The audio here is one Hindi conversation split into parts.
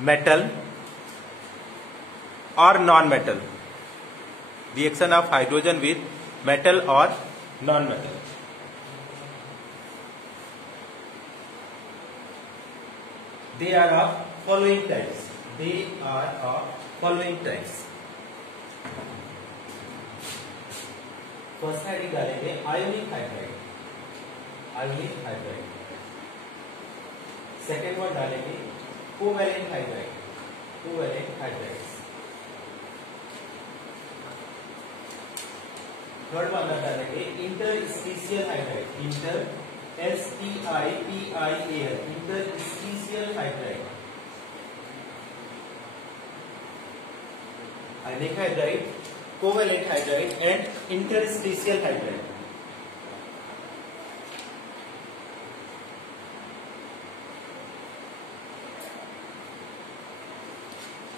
metal or non-metal. Reaction of hydrogen with metal or non-metal. They are of following types. They are of following types. First heading डालेंगे ionic hydride. Ionic hydride. Second one डालेंगे covalent hydride. Covalent hydrides. Third one डालेंगे interstitial hydride. Inter STIPIAL. Interstitial hydride. Ionic hydride, covalent hydride and interstitial hydride.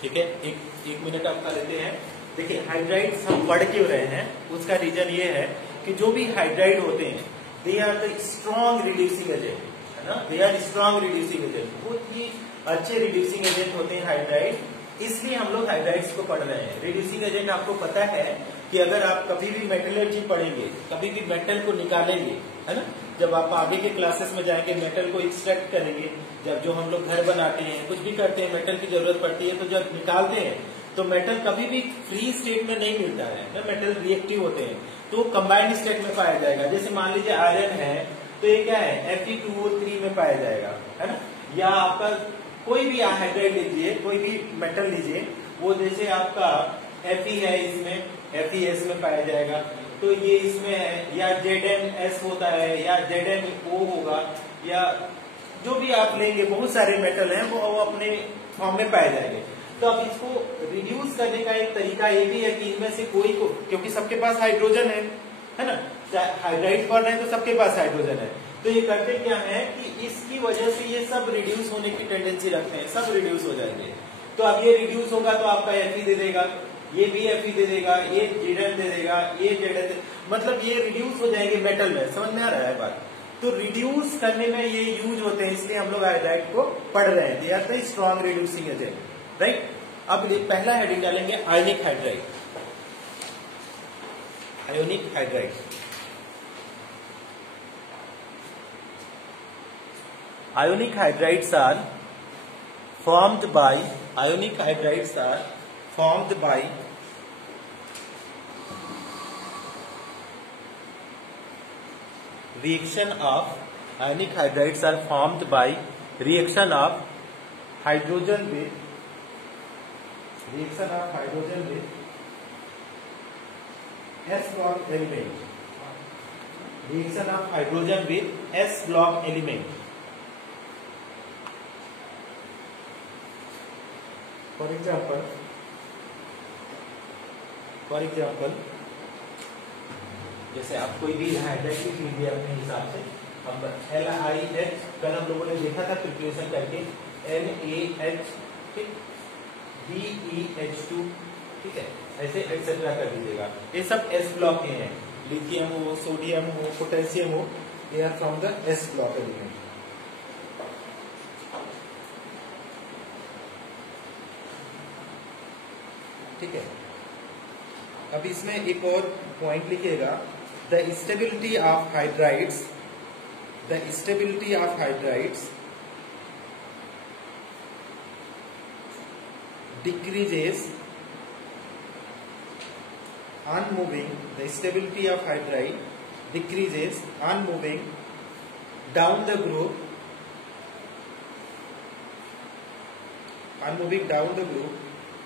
ठीक है, एक मिनट आपका लेते हैं. देखिए हाइड्राइड्स हम पढ़ क्यों रहे हैं, उसका रीजन ये है कि जो भी हाइड्राइड होते हैं they are the strong reducing agent, है ना. They are strong reducing agent. बहुत ही अच्छे रिड्यूसिंग एजेंट होते हैं हाइड्राइड, इसलिए हम लोग हाइड्राइड्स को पढ़ रहे हैं. रिड्यूसिंग एजेंट आपको पता है कि अगर आप कभी भी मेटलर्जी पढ़ेंगे, कभी भी मेटल को निकालेंगे, है ना, जब आप आगे के क्लासेस में जाएंगे मेटल को एक्सट्रैक्ट करेंगे, जब जो हम लोग घर बनाते हैं कुछ भी करते हैं मेटल की जरूरत पड़ती है, तो जब निकालते हैं तो मेटल कभी भी फ्री स्टेट में नहीं मिलता है ना. मेटल रिएक्टिव होते हैं तो कंबाइंड स्टेट में पाया जाएगा. जैसे मान लीजिए आयरन है तो ये क्या है Fe2O3 में पाया जाएगा, है ना. या आपका कोई भी हाइड्राइड लीजिए, कोई भी मेटल लीजिए, वो जैसे आपका Fe है, इसमें FeS में पाया जाएगा, तो ये इसमें है. या ZnS होता है या ZnO होगा, या जो भी आप लेंगे बहुत सारे मेटल हैं वो अपने फॉर्म में पाए जाएंगे. तो अब इसको रिड्यूस करने का एक तरीका ये भी है कि इनमें से कोई को, क्योंकि सबके पास हाइड्रोजन है ना, हाइड्राइड पढ़ रहे हैं तो सबके पास हाइड्रोजन है, तो ये करते क्या है कि इसकी वजह से ये सब रिड्यूस होने की टेंडेंसी रखते हैं, सब रिड्यूस हो जाएंगे. तो अब ये रिड्यूस होगा तो आपका Fe दे देगा, ये भी Fe दे देगा, ये Zn दे देगा, ये Zn, मतलब ये रिड्यूस हो जाएंगे मेटल में. समझ में आ रहा है बात. तो रिड्यूस करने में ये यूज होते हैं, इसलिए हम लोग हाइड्राइड को पढ़ रहे हैं. They are the strong reducing agent, right. अब पहला हेडिंग डालेंगे ionic hydride. Ionic hydride. Ionic hydrides are formed by reaction of hydrogen with S block element. Reaction of hydrogen with S block element. For example, जैसे आप कोई भी हाइड्राइड की फील्ड दिया अपने हिसाब से, अब LiH कल हम लोगों ने देखा था प्रिपरेशन करके, NaH, ठीक, BeH2, ठीक है, ऐसे एक्सेट्रा कर दीजिएगा. ये सब S ब्लॉक के हैं. लिथियम हो, सोडियम हो, पोटेशियम हो, ये are from the S block element. ठीक है. अब इसमें एक और पॉइंट लिखिएगा, the stability of hydrides decreases on moving. The stability of hydride decreases on moving down the group.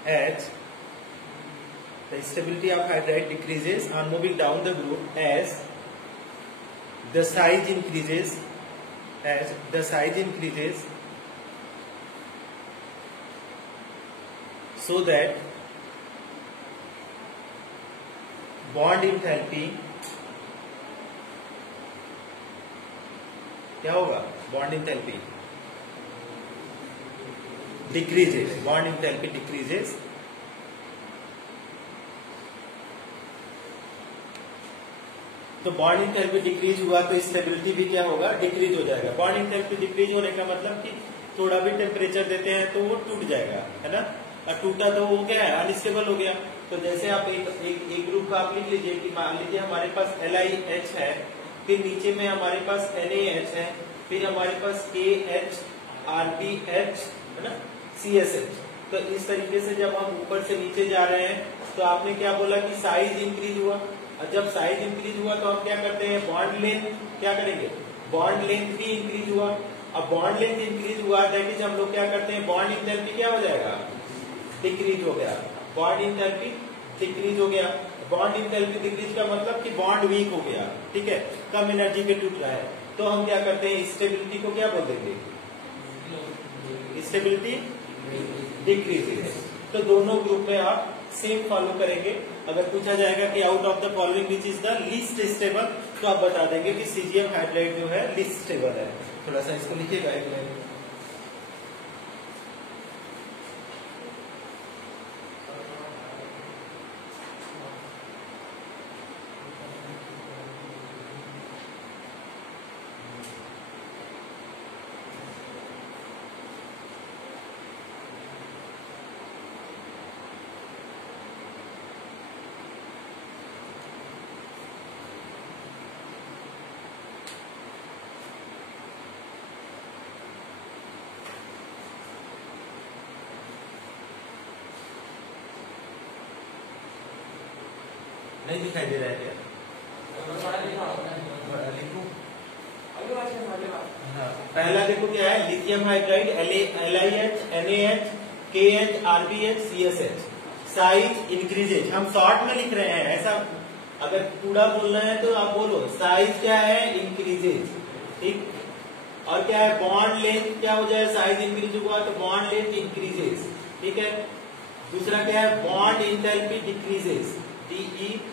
As the stability of hydride decreases on moving down the group as the size increases. So that bond enthalpy क्या होगा? Bond enthalpy decreases. Bond enthalpy decreases. तो बॉन्ड इंथैल्पी डिक्रीज हुआ तो स्टेबिलिटी भी क्या होगा? डिक्रीज हो जाएगा. बॉन्ड इंथैल्पी डिक्रीज होने का मतलब कि थोड़ा भी टेम्परेचर देते हैं तो वो टूट जाएगा, है ना। और टूटा तो वो क्या है, अनस्टेबल हो गया। तो जैसे आप एक ग्रुप का आप लिख लीजिए कि मान लीजिए हमारे पास LiH है, फिर नीचे में हमारे पास NaH है, फिर हमारे पास KH RBH है ना, CSH। तो इस तरीके से जब हम ऊपर से नीचे जा रहे हैं तो आपने क्या बोला कि साइज इंक्रीज हुआ, और जब साइज इंक्रीज हुआ तो हम क्या करते हैं, बॉन्ड लेंथ क्या करेंगे, बॉन्ड लेंथ भी इंक्रीज हुआ। अब बॉन्ड लेंथ इंक्रीज हुआ दैट इज हम लोग क्या करते हैं, बॉन्ड इंथैल्पी क्या हो जाएगा, डिक्रीज हो गया। बॉन्ड इंथैल्पी डिक्रीज हो गया। बॉन्ड इंथैल्पी डिक्रीज का मतलब कि बॉन्ड वीक हो गया, ठीक है, कम एनर्जी के टूट रहा है। तो हम क्या करते हैं, स्टेबिलिटी को क्या बोल देंगे, स्टेबिलिटी डिक्रीज। तो दोनों ग्रुप में आप सेम फॉलो करेंगे। अगर पूछा जाएगा कि out of the following which is the least stable, तो आप बता देंगे कि सीजियम हाइड्राइड जो है लीस्ट स्टेबल है। थोड़ा सा इसको लिखिएगा एक लाइन। नहीं दिखाई दे रहा है क्या, हाँ। पहला देखो क्या है, lithium hydride LiH NaH KH RBH CSH, size increases. हम शॉर्ट में लिख रहे हैं, ऐसा अगर पूरा बोलना है तो आप बोलो साइज क्या है, इंक्रीजेज, ठीक। और क्या है, बॉन्ड लेंथ क्या हो जाए, साइज इंक्रीज हुआ तो बॉन्ड लेंथ इंक्रीजेज, ठीक है। दूसरा क्या है, बॉन्ड इंथैल्पी डिक्रीजेज, DECREASES।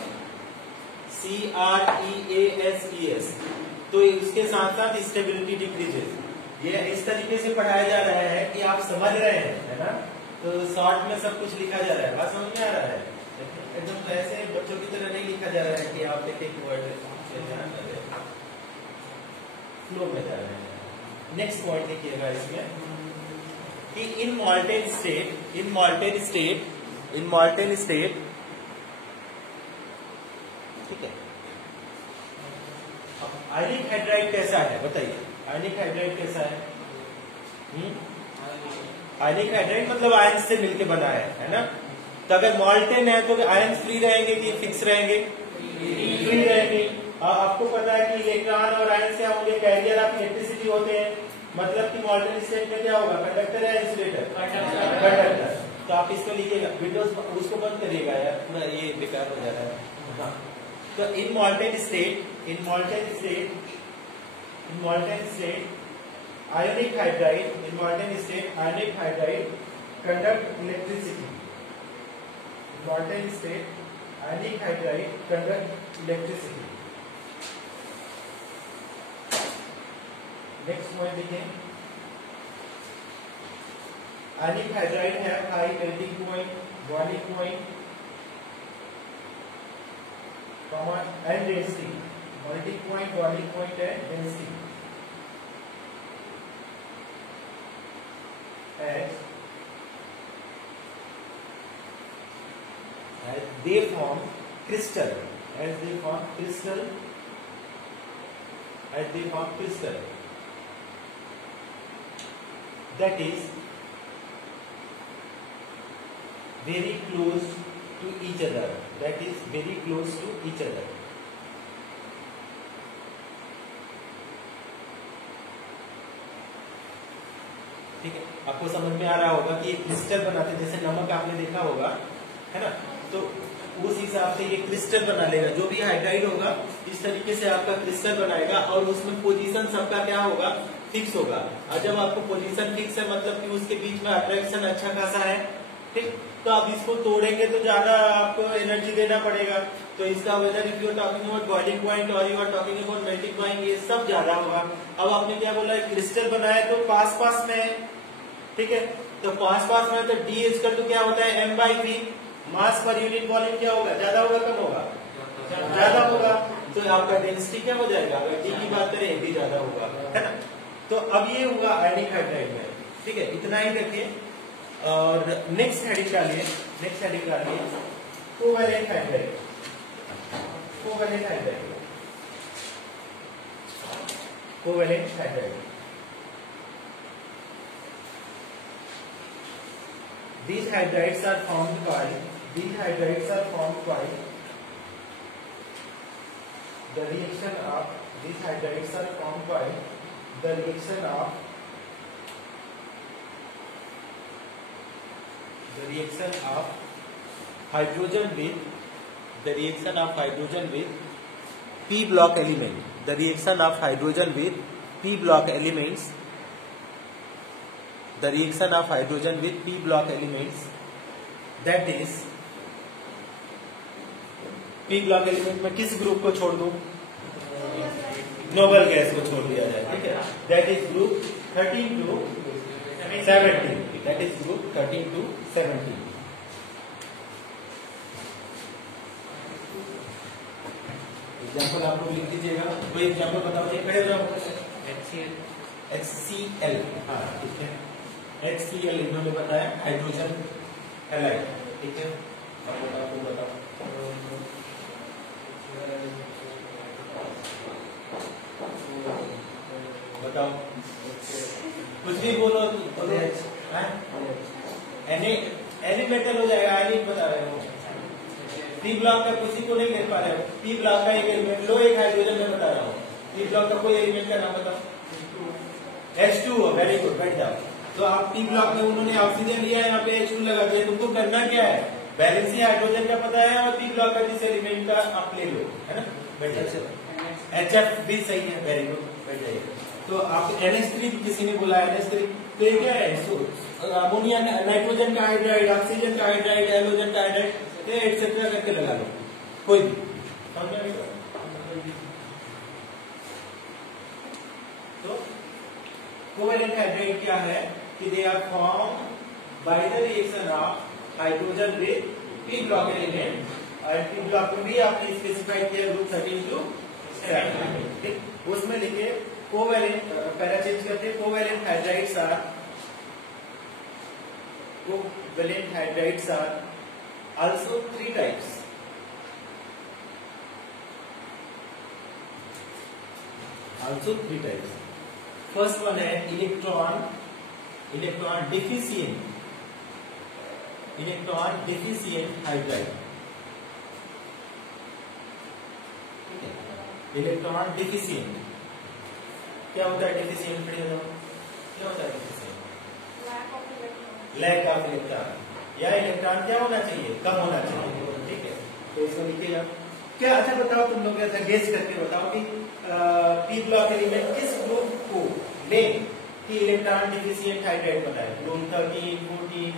तो इसके साथ साथ स्टेबिलिटी डिक्रीजेज। ये इस तरीके से पढ़ाया जा रहा है कि आप समझ रहे हैं, है ना। तो शॉर्ट में सब कुछ लिखा जा रहा है, बात समझ में आ रहा है। एकदम ऐसे बच्चों की तरह नहीं लिखा जा रहा है कि आप एक वर्ड फ्लो में जा रहे हैं। नेक्स्ट पॉइंट लिखिएगा इसमें कि इन मॉल्टेन स्टेट, ठीक है। अब आयनिक हाइड्राइड कैसा है बताइए, आयनिक हाइड्राइड कैसा है, आयनिक हाइड्राइड मतलब आयन से मिलके बना है ना। तो अगर मॉल्टेन है तो आयन फ्री रहेंगे कि फिक्स रहेंगे, फ्री रहेंगे। आपको पता है कि इलेक्ट्रॉन और आयन क्या होंगे, कैरियर ऑफ इलेक्ट्रिसिटी होते हैं। मतलब कि मॉल्टेन स्टेट में क्या होगा, कंडक्टर है इंसुलेटर, कंडक्टर। तो आप इसको लिखिएगा, विंडोज उसको बंद करिएगा यार, पूरा ये बेकार हो जा रहा है। हाँ, तो in molten state ionic hydride conduct electricity. Molten state ionic hydride conduct electricity. Next point देखें, ionic hydride have high melting point, boiling point, and density. Melting point, boiling point and density. As they form crystal, that is very close to each other, ठीक है। आपको समझ में आ रहा होगा कि ये क्रिस्टल बनाते, जैसे नमक आपने देखा होगा, है ना। तो उस हिसाब से ये क्रिस्टल बना लेगा, जो भी हाइड्राइड होगा इस तरीके से आपका क्रिस्टल बनाएगा, और उसमें पोजीशन सबका क्या होगा, फिक्स होगा। और जब आपको पोजीशन फिक्स है मतलब कि उसके बीच में अट्रैक्शन अच्छा खासा है, ठीक। तो आप इसको तोड़ेंगे तो ज्यादा आपको एनर्जी देना पड़ेगा। तो इसका whether if you are talking about boiling point और you are talking about melting point, ये सब ज्यादा होगा। अब आपने क्या बोला, क्रिस्टल बनाया तो पास में है, ठीक है। तो पास में तो डी इक्वल टू क्या होता है, m/v। मास पर यूनिट वॉल्यूम क्या होगा, ज्यादा होगा कम होगा, ज्यादा होगा। तो आपका डेंसिटी क्या हो जाएगा, अगर डी की बात करें भी ज्यादा होगा, है ना। तो अब ये होगा आयनिक हाइड्राइड में। ठीक है, इतना ही रखिए। और नेक्स्ट हेडिंग डालिए, नेक्स्ट हेडिंग डालिए covalent hydride, covalent hydride, covalent hydride. These hydrides are formed by the reaction of these hydrides are formed by the reaction of hydrogen with p block element, the reaction of hydrogen with p block elements, the reaction of hydrogen with p block elements, that is p block element में किस ग्रुप को छोड़ दूं? नोबल गैस को छोड़ दिया जाए, ठीक है। that is group 13 to 17, that is group 13 to 17। Example आप लोग लिख दीजिएगा, कोई एग्जाम्पल बताओ, खड़े हो जाओ। HCl, हाँ ठीक है, HCl इन्होंने बताया हाइड्रोजन हैलाइड, ठीक है। अब बताओ, बताओ कुछ भी बोलो, एलिमेंटल हो जाएगा, आयनिक बता रहे हो। पी ब्लॉक का किसी को नहीं कर पा रहे हो, पी ब्लॉक का एक एलिमेंट लो, एक हाइड्रोजन में बता रहा हूँ। पी ब्लॉक का कोई एलिमेंट का नाम बताओ। H2O, वेरी गुड, बैठ जाओ। तो आप पी ब्लॉक में उन्होंने ऑक्सीजन लिया है, यहाँ पे H2 लगा दिया, तुमको करना क्या है? बैलेंसी हाइड्रोजन का पता है और पी ब्लॉक का जिस एलिमेंट का आप ले लो, है ना। बैठ जाओ। HF भी सही है, वेरी गुड, बैठ जाइए। तो आप NH3 किसी ने बोला, NH3 तो ये क्या है? अमोनिया, नाइट्रोजन का हाइड्राइड, ऑक्सीजन का हाइड्राइड, हाइड्रोजन का हाइड्राइड, एटसेट्रा करके लगा लो, कोई भी। तो कोवैलेंट हाइड्राइड क्या है कि they are formed by the reaction of hydrogen with P block element, और पी ब्लॉक में भी आपने स्पेसिफाई किया ग्रुप 13 to 17, ठीक। उसमें लिखिए कोवैलेंट, पैरा चेंज करते हैं, covalent hydrides are also 3 types, first one है electron deficient hydride, electron deficient. क्या होता है डिफिशिएंट? क्या होता है डिफिशिएंट? लैक ऑफ इलेक्ट्रॉन, या इलेक्ट्रॉन क्या होना चाहिए? कम होना चाहिए, ठीक है। तो इसको लिखिएगा। क्या, अच्छा बताओ तुम लोग, ऐसा गेस करके बताओ कि पी ब्लॉक एलिमेंट किस ग्रुप को ले कि इलेक्ट्रॉन डिफिशिएंट हाइड्राइड बनाए? Group 13, 14,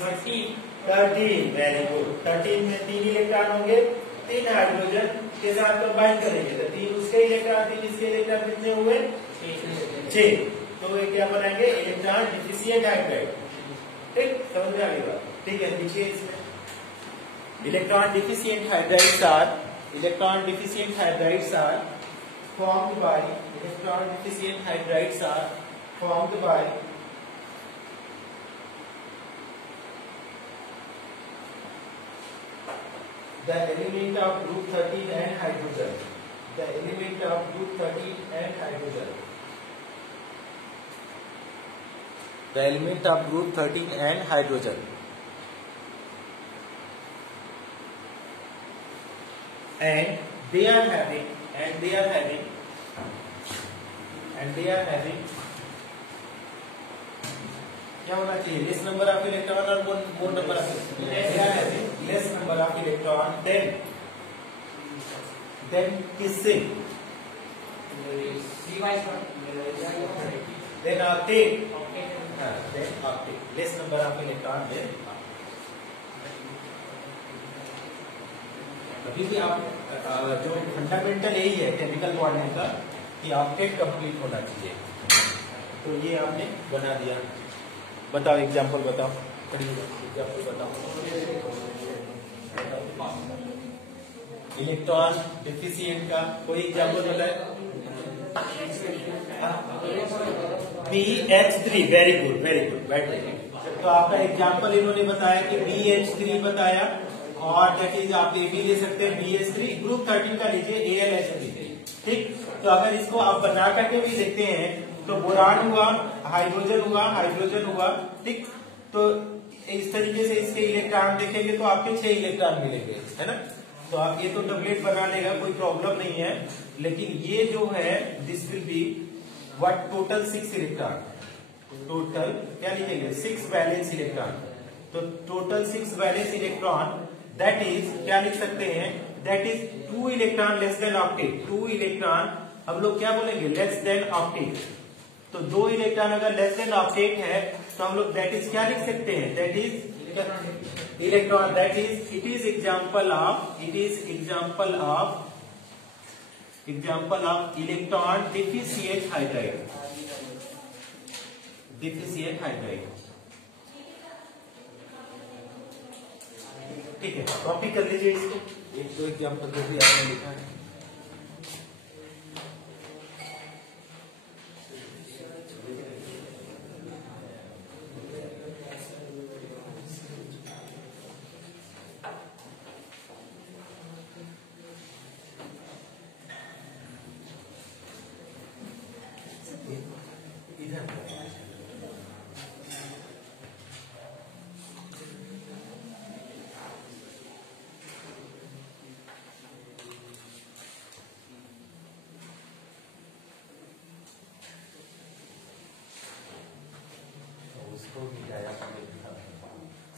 15, 13, very good. 13 में 3 इलेक्ट्रॉन होंगे, 3 हाइड्रोजन के साथ कंबाइन करेंगे तो 3 उसके इलेक्ट्रॉन, 3 इसके इलेक्ट्रॉन, कितने हुए? 6। तो ये क्या बनाएंगे? इलेक्ट्रॉन डिफिशिएंट हाइड्राइड, ठीक। समझ में आ गई बात, ठीक है। लिखिए इसमें electron deficient hydrides are formed by the element of group 13 and hydrogen, the element of group 13 and hydrogen, the element of group 13 and hydrogen, and they are having क्या होना चाहिए? लेस नंबर ऑफ इलेक्ट्रॉन और more number of, less number of electron than किससे? Than octet, less number of electron than. अभी भी आप जो फंडामेंटल यही है केमिकल बॉन्डिंग का कि ऑक्टेट कंप्लीट होना चाहिए। तो ये आपने बना दिया। बताओ एग्जांपल बताओ, एग्जांपल बताओ। इलेक्ट्रॉन डिफिशिएंट का कोई एग्जांपल बताए? BH3, वेरी गुड बैठ। तो आपका एग्जाम्पल इन्होंने बताया कि BH3 बताया, और दैट इज आप ये भी ले सकते हैं BH3, ग्रुप 13 का लीजिए AlH3, ठीक। तो अगर इसको आप बना करके भी देखते हैं तो बोरान हुआ, हाइड्रोजन हुआ, ठीक। तो इस तरीके से इसके इलेक्ट्रॉन देखेंगे तो आपके 6 इलेक्ट्रॉन मिलेंगे, है ना। तो आप ये तो डबलेट बना लेगा, कोई प्रॉब्लम नहीं है। लेकिन ये जो है this will be what, total 6 electron, total क्या लिखेंगे 6 वैलेंस इलेक्ट्रॉन। तो total 6 valence electron, that is क्या लिख सकते हैं, that is 2 electron less than octet. 2 electron हम लोग क्या बोलेंगे, लेस देन ऑक्टेट। तो 2 इलेक्ट्रॉन अगर लेस देन ऑक्टेट है तो हम लोग दैट इज क्या लिख सकते हैं, that is electron, that is it is example of electron deficient hydride, ठीक है। कॉपी कर लीजिए इसको, एक दो एग्जाम्पल जो भी आपने लिखा है।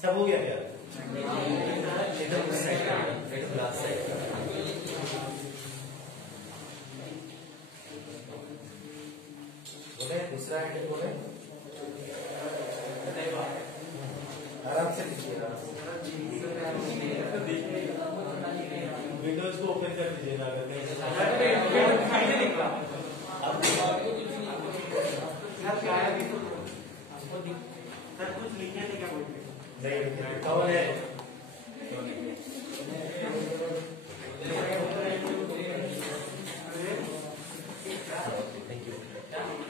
सब हो गया क्या? दूसरा हैंडल बोले, आराम से विंडोज को ओपन कर दीजिए ना, सर कुछ लिखे थे क्या बोलते नहीं, कौन है?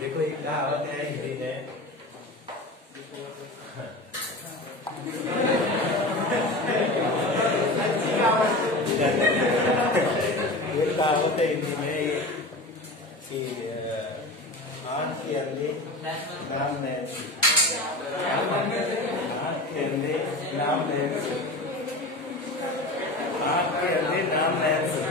देखो एक कहावत है हिंदी में, एक कहावत है हिंदी में कि आंख के अंधे नाम नैन्सी, आंख के अंधे नाम नैन्सी, आंख के अंधे नाम नैन्सी,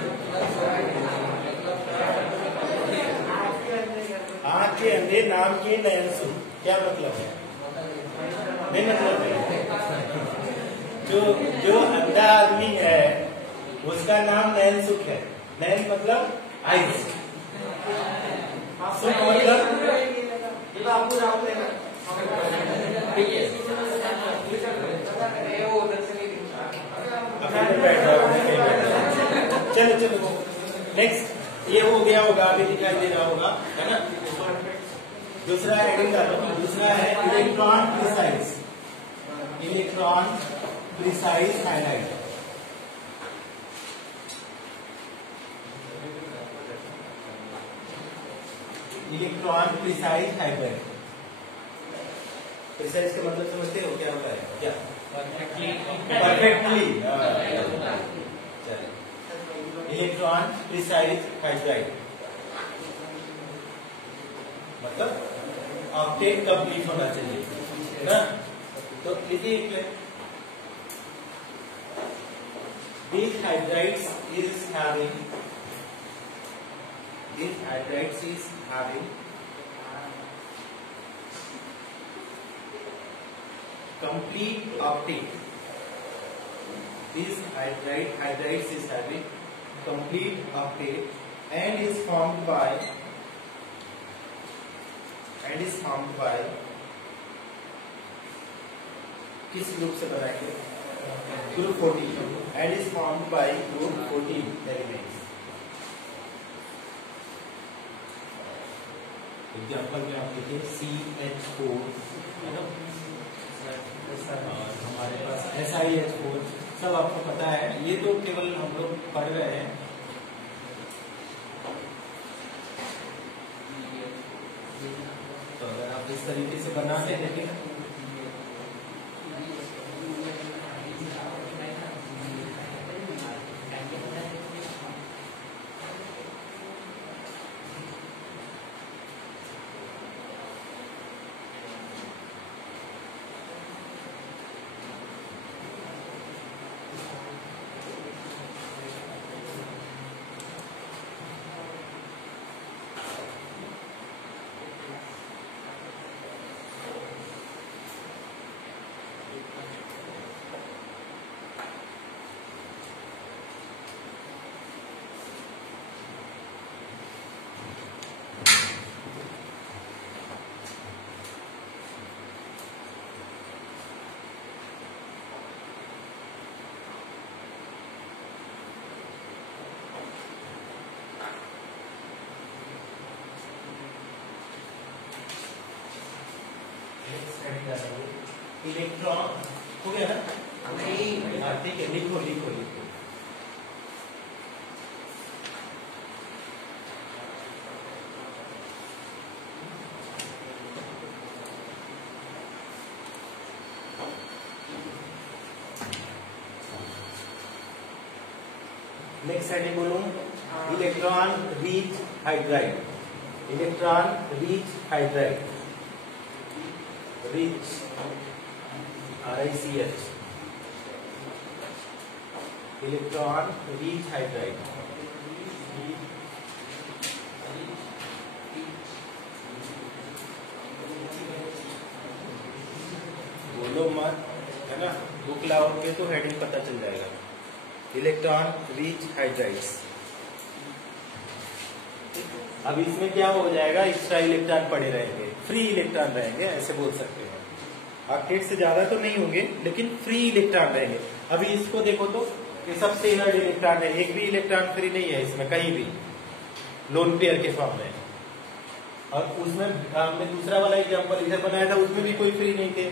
आंख के अंधे नाम की नैन्सी। क्या मतलब है? नहीं मतलब है, जो अंधा आदमी है उसका नाम नैन सुख है। नैन मतलब आइज, सुख मतलब चलो नेक्स्ट ये हो गया होगा, अभी दिखाई दे रहा होगा, है ना। दूसरा हेडिंग का दूसरा है electron precise, highlight. Electron precise highlight. Precise का मतलब समझते हो क्या होता है? क्या परफेक्टली इलेक्ट्रॉन प्रिसाइज हाइलाइट मतलब ऑक्टेट कंप्लीट होना चाहिए ना। तो लिखिए these hydrides is having complete octave. These hydrides is having complete octave and is formed by किस ग्रुप से बनाएंगे? Group 14 and is formed by group 14 elements. Example में आप लिखिए CH4 है ना, और हमारे पास SiH4 सब आपको पता है, ये तो केवल हम लोग पढ़ रहे हैं। तो अगर आप तरीके से बनाते हैं, लेकिन इलेक्ट्रॉन हो गया ना? नहीं, हाँ ठीक है, लिखो लिखो लिखो। नेक्स्ट हेडिंग बोलूं, electron reach hydride, electron reach hydride, reach RICH, electron reach hydride. बोलो मत, है ना, बुक लाओगे तो हेडिंग पता चल जाएगा। Electron reach hydrides. अब इसमें क्या हो जाएगा, एक्स्ट्रा इलेक्ट्रॉन पड़े रहेंगे, फ्री इलेक्ट्रॉन रहेंगे, ऐसे बोल सकते हैं। ऑक्टेट से ज्यादा तो नहीं होंगे, लेकिन फ्री इलेक्ट्रॉन रहेंगे। अभी इसको देखो तो ये सबसे इनर्ट इलेक्ट्रॉन है, एक भी इलेक्ट्रॉन फ्री नहीं है इसमें कहीं भी, लोन पेयर के फॉर्म में। और उसमें हमने दूसरा वाला एग्जाम्पल इधर बनाया था, उसमें भी कोई फ्री नहीं थे।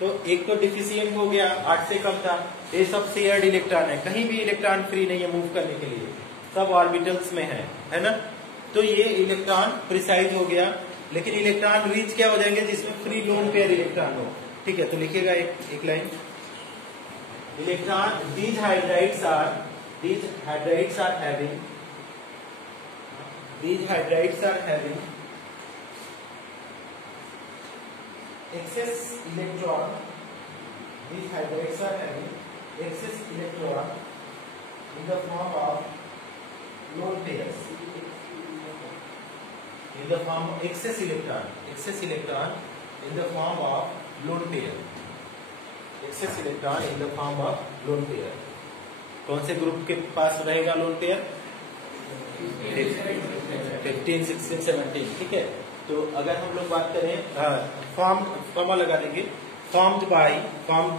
तो एक तो डिफिशियंट हो गया, 8 से कम था। ये सब शेयर्ड इलेक्ट्रॉन है, कहीं भी इलेक्ट्रॉन फ्री नहीं है मूव करने के लिए, सब ऑर्बिटल्स में है ना। तो ये इलेक्ट्रॉन प्रिसाइज हो गया, लेकिन इलेक्ट्रॉन रीच क्या हो जाएंगे, जिसमें फ्री लोन पेयर इलेक्ट्रॉन हो। ठीक है, तो लिखिएगा एक line, electron these hydrides are having excess electron, these hydrides are having excess electron in the form of lone pairs, in the form of excess electron in the form of lone pair, excess electron in the form of lone pair। कौन से ग्रुप के पास रहेगा लोन पेयर, 15, 16, 17। ठीक है, तो अगर हम लोग बात करें फॉर्मा लगा देंगे, formed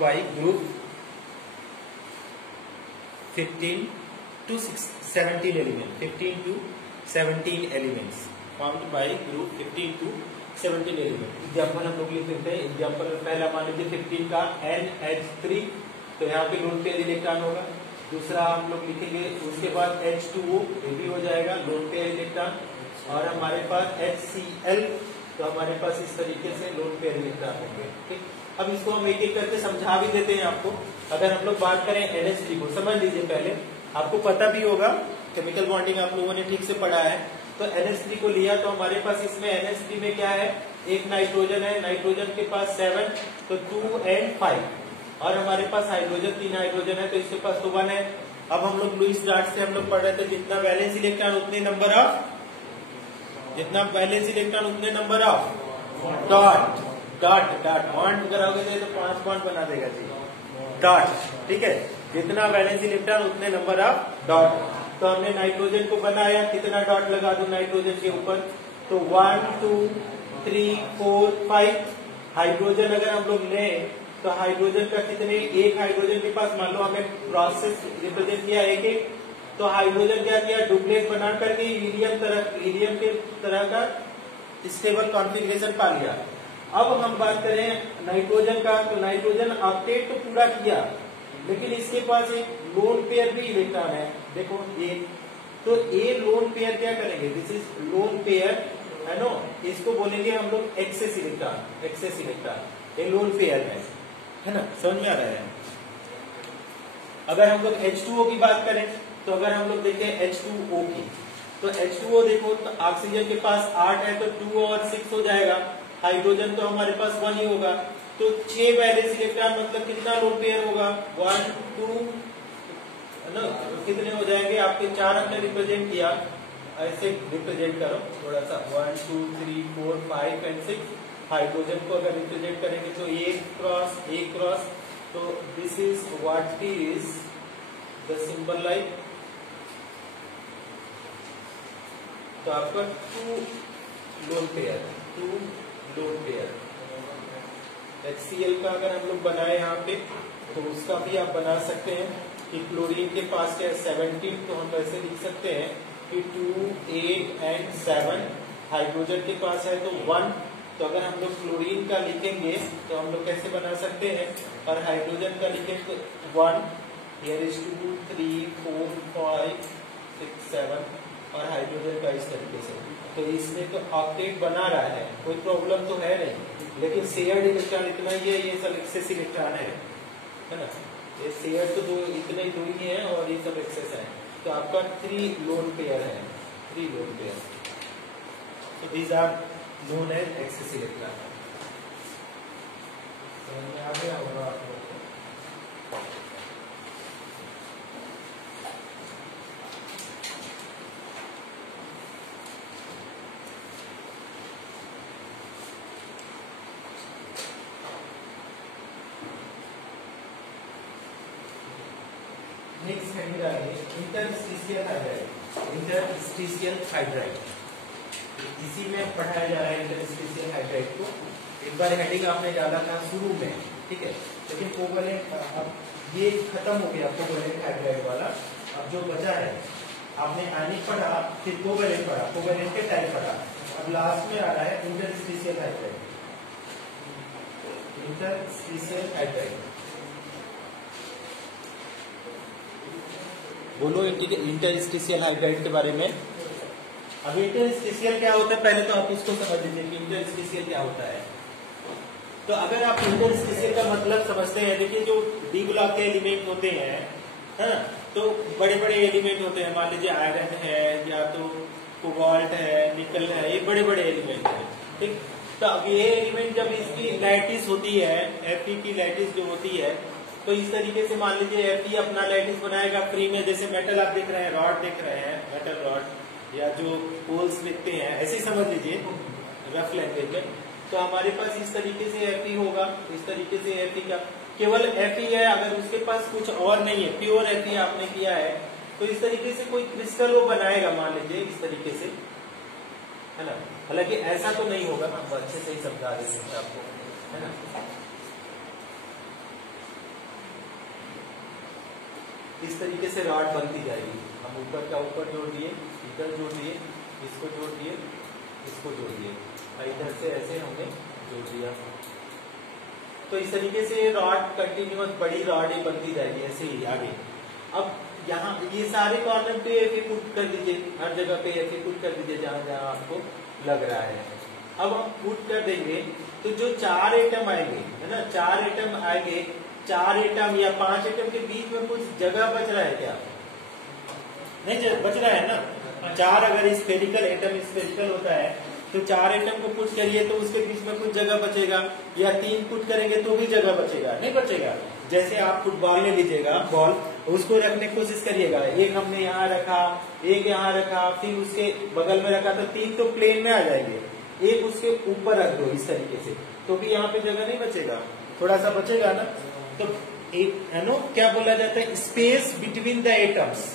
by group 15 to 17 element, 15 to 17 elements, formed by group 15 to 17 element. Example हम लोग लिख देते हैं। एग्जाम्पल पहला मान लीजिए 15 का NH3, तो यहाँ पे लोन पेयर इलेक्ट्रॉन होगा। दूसरा हम लोग लिखेंगे, उसके बाद H2O, ये भी हो जाएगा लोन पेयर इलेक्ट्रॉन। और हमारे पास HCl, तो हमारे पास इस तरीके से लोन पेयर इलेक्ट्रॉन होंगे। ठीक, अब इसको हम एक एक करके समझा भी देते हैं आपको। अगर हम लोग बात करें NH3 को, समझ लीजिए पहले, आपको पता भी होगा, केमिकल बॉन्डिंग आप लोगों ने ठीक से पढ़ा है। तो NH3 को लिया तो हमारे पास इसमें NH3 में क्या है, एक नाइट्रोजन है, नाइट्रोजन के पास 7, तो 2 and 5, और हमारे पास हाइड्रोजन, 3 हाइड्रोजन है, तो इसके पास तो 1 है। अब हम लोग लुईस डॉट से हम लोग पढ़ रहे थे, जितना वैलेंस इलेक्ट्रॉन उतने नंबर ऑफ, जितना वैलेंस इलेक्ट्रॉन उतने नंबर ऑफ डॉट, बॉन्ड कराओगे तो 5 बॉन्ड बना देगा जी, डॉट। ठीक है, जितना वैलेंस इलेक्ट्रॉन उतने नंबर ऑफ डॉट। तो हमने नाइट्रोजन को बनाया, कितना डॉट लगा दो नाइट्रोजन के ऊपर, तो 1, 2, 3, 4, 5। हाइड्रोजन अगर हम लोग लें तो हाइड्रोजन का कितने, एक हाइड्रोजन के पास मान लो हमें प्रोसेस रिप्रेजेंट किया एक, तो हाइड्रोजन क्या किया, डुप्लेट बना करके हीलियम के तरह का स्टेबल कॉन्फ़िगरेशन पा लिया। अब हम बात करें नाइट्रोजन का, तो नाइट्रोजन ऑक्टेट तो पूरा किया, लेकिन इसके पास एक लोन पेयर भी इलेक्ट्रॉन है, देखो ये। तो ए लोन पेयर क्या करेंगे, दिस इज लोन पेयर है नो, इसको बोलेंगे हम लोग एक्सेस इलेक्ट्रॉन, एक्सेस इलेक्ट्रॉन, ये लोन पेयर है ना, समझ में आ रहा है। अगर हम लोग H2O की बात करें तो अगर हम लोग देखें H2O की, तो H2O देखो तो ऑक्सीजन के पास 8 है तो 2 और 6 हो जाएगा, हाइड्रोजन तो हमारे पास 1 ही होगा, तो 6 बैलेंस इलेक्ट्रॉन मतलब कितना लोन पेयर होगा 1 2 है ना, तो कितने हो जाएंगे आपके 4 हमने रिप्रेजेंट किया, ऐसे रिप्रेजेंट करो थोड़ा सा 1 2 3 4 5 एंड 6, हाइड्रोजन को अगर रिप्रेजेंट करेंगे तो A क्रॉस, तो this is what is the symbol like, तो आपका 2 लोन पेयर, HCl का अगर हम लोग बनाए यहाँ पे तो उसका भी आप बना सकते हैं कि क्लोरीन के पास क्या है 17, तो हम ऐसे लिख सकते हैं कि 2 8 एंड 7, हाइड्रोजन के पास है तो 1, तो अगर हम लोग क्लोरीन का लिखेंगे तो हम लोग कैसे बना सकते हैं, और हाइड्रोजन का लिखेंगे तो 1, हियर इज 2 3 4 5 6 7, और हाइड्रोजन का इस तरीके से, तो इसमें तो ऑक्टेट बना रहा है, कोई प्रॉब्लम तो है नहीं, लेकिन शेयर्ड इलेक्ट्रॉन इतना ही है, ये सब एक्सेस इलेक्ट्रॉन है ना, ये शेयर तो दो इतने दो ही है और ये सब एक्सेस है, तो आपका 3 लोन पेयर है, 3 लोन पेयर, तो these are known as excess electron. आ गया होगा आप लोग को। नेक्स्ट हेडिंग है इंटरस्टिशियल हाइड्राइड, इसी में पढ़ाया जा रहा है इंटरस्टिशियल हाइड्राइड को। एक बार हेडिंग आपने डाला था शुरू में, ठीक है, लेकिन कोवैलेंट अब ये खत्म हो गया कोवैलेंट हाइड्राइड वाला, अब जो बचा है आपने आयनिक पढ़ा, फिर कोवैलेंट पढ़ा, कोवैलेंट के टाइप पढ़ा, अब लास्ट में आ रहा है इंटरस्टिशियल हाइड्राइड, इंटरस्टिशियल हाइड्राइड। बोलो इंटरस्टिशियल हाइड्राइड के बारे में। अब इंटरस्टिशियल क्या होता है पहले तो आप उसको समझ लीजिए कि इंटरस्टिशियल क्या होता है। तो अगर आप इंटरस्टिशियल का मतलब समझते हैं, देखिए जो डी ब्लॉक के एलिमेंट होते हैं, है ना, तो बड़े बड़े एलिमेंट होते हैं, मान लीजिए आयरन है या तो कोबाल्ट है, निकल है, ये बड़े बड़े एलिमेंट है, ठीक। तो अब ये एलिमेंट जब इसकी लैटिस होती है, Fe की लैटिस जो होती है, तो इस तरीके से मान लीजिए Fe अपना लैटिस बनाएगा फ्री में, जैसे मेटल आप देख रहे हैं, रॉड देख रहे हैं, मेटल रॉड या जो पोल्स लिखते हैं, ऐसे ही समझ लीजिए रफ लैंग्वेज में। तो हमारे पास इस तरीके से Fe होगा, इस तरीके से Fe का केवल Fe है, अगर उसके पास कुछ और नहीं है, प्योर Fe आपने किया है, तो इस तरीके से कोई क्रिस्टल वो बनाएगा, मान लीजिए इस तरीके से, है ना। हालांकि ऐसा तो नहीं होगा, हम अच्छे से ही समझा देते हैं आपको, है ना। इस तरीके से रॉड बनती जाएगी, हम ऊपर का ऊपर जोड़ दिए, इधर जोड़ दिए, इसको जोड़ दिए, इसको जोड़ दिए, इधर से ऐसे हमने जोड़ दिया, तो इस तरीके से रॉड कंटिन्यूअस बड़ी रॉड ही बनती जाएगी ऐसे ही आगे। अब यहाँ ये सारे कॉर्नर पे Fe पुट कर दीजिए, हर जगह पे Fe पुट कर दीजिए जहां जहां आपको लग रहा है। अब हम पुट कर देंगे तो जो 4 एटम आएंगे, है ना, 4 एटम आएंगे, 4 एटम या 5 एटम के बीच में कुछ जगह बच रहा है क्या? नहीं बच रहा है ना। 4 अगर स्फेरिकल एटम स्फेरिकल होता है तो 4 एटम को पुट करिए तो उसके बीच में कुछ जगह बचेगा, या 3 पुट करेंगे तो भी जगह बचेगा, नहीं बचेगा। जैसे आप फुटबॉल ले लीजिएगा, बॉल उसको रखने की कोशिश करिएगा, एक हमने यहाँ रखा, एक यहाँ रखा, फिर उसके बगल में रखा, तो 3 तो प्लेन में आ जाएंगे, एक उसके ऊपर रख दो इस तरीके से, तो भी यहाँ पे जगह नहीं बचेगा, थोड़ा सा बचेगा ना। तो एक है नो, क्या बोला जाता है, space between the atoms,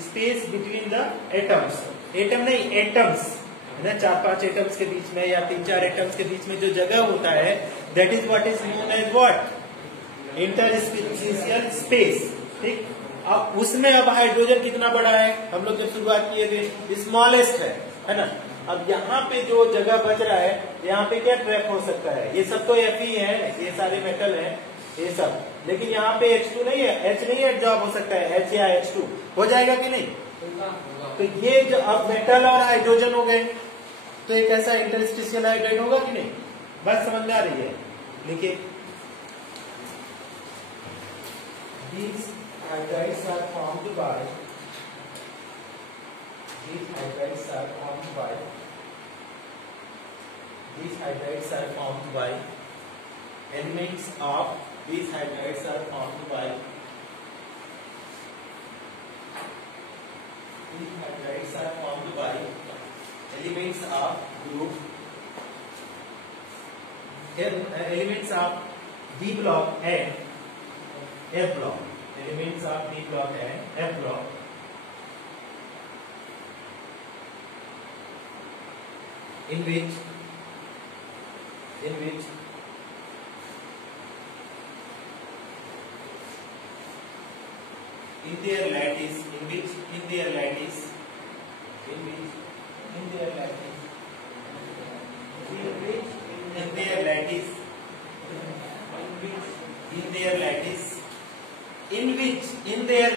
space between the atoms, atom नहीं एटम्स, है ना, 4-5 एटम्स के बीच में या 3-4 एटम्स के बीच में जो जगह होता है, that is what is known as what, interstitial space, ठीक। अब उसमें अब हाइड्रोजन कितना बड़ा है, हम लोग जब शुरुआत किए थे स्मॉलेस्ट है ना। अब यहाँ पे जो जगह बच रहा है, यहाँ पे क्या ट्रैप हो सकता है, ये सब तो Fe है, ये सारे मेटल है ये सब, लेकिन यहाँ पे H2 नहीं है, H नहीं एब्जॉर्ब हो सकता है, H या H2 हो जाएगा कि नहीं। तो ये जो अब मेटल और हाइड्रोजन हो गए, तो एक ऐसा इंटरस्टिशियल हाइड्राइड होगा कि नहीं? बात समझ में आ रही है? लिखिए, these hydrides are formed by these hydrides are formed by these hydrides are formed by elements of these hydrides are formed by these hydrides are formed by elements of group elements of D block and F block. Elements of D block and F block. In which in their lattice in their